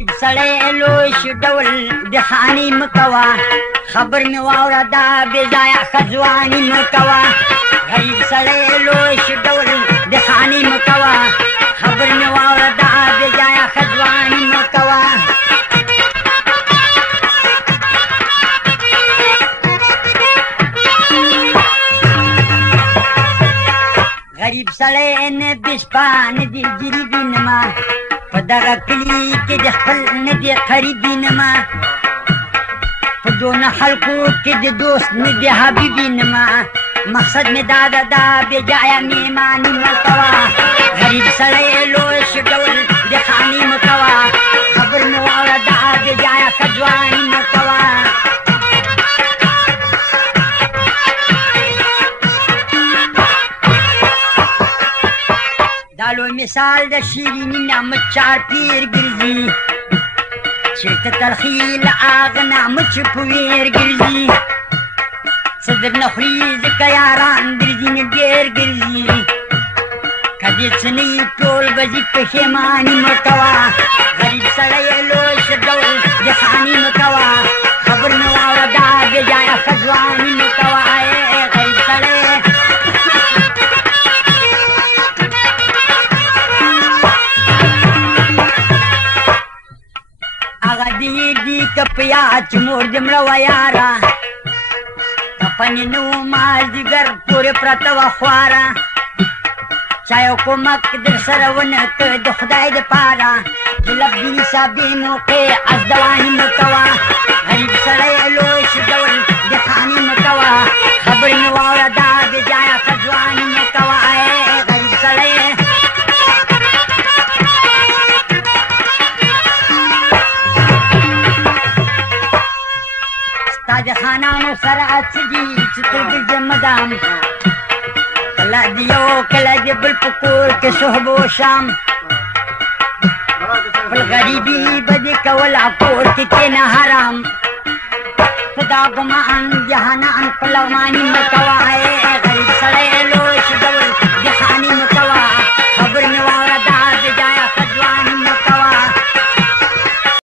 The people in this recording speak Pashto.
غریب سړی لوی شو ډول د خاني مه کوه خبر مې واوره دا بې ځایه ښځواني مه کوه غریب سړی لوی شو ډول د خاني مه کوه خبر مې واوره دا بې ځایه ښځواني مه کوه غریب سړی نه د شپه نه د ګریبي نما په دغه کلي کې د خپل نه د قریبي نما په دونه خلکو کې د دوست نه د حبیبي نما مقصد مې دا ده دا بې جایه مېماني مه کوه غریب سړی لوی شو ډول د خاني مه کوه خبر مې واوره دا بې جایه ښځواني مه کوه دا لوی مثال د شیریني نامه چار پیر ګرځي چېرته تلخي له هغه نامه چې په ویر ګرځي څه درنه خوري ځکه یاران ګرځي نه ډېر ګرځي که دې څه نه وي ټول به ځي پښېماني مه کوه غریب سړی لوی شه ډول د خاني مه کوه خبر مې واوره دا بې جایه ښځواني مه کوه غریب سړی هغه دیږي که په یاد چې مور دې مړه وه یاره کفنې نه و مازدیګر پورې پرته وه خواره چا یو کومک در سره ونه که د خدای دپاره چې لبدي صابې موقع ازدواني مه کوه غریب سړی لوی شو ډول د خاني مه کوه خبر مې واوره دا بې جایه ښځواني مه کوه غریب سړی ستا د خانانو سره څه دي چې تل ګرځې مدام کله د یو کله د بل په کور کې صبح و شام خپل غریبي به دې کوله کور کې کښېنه حرام ته دا ګمان جهانان په لغماني مه کوه غریب سړی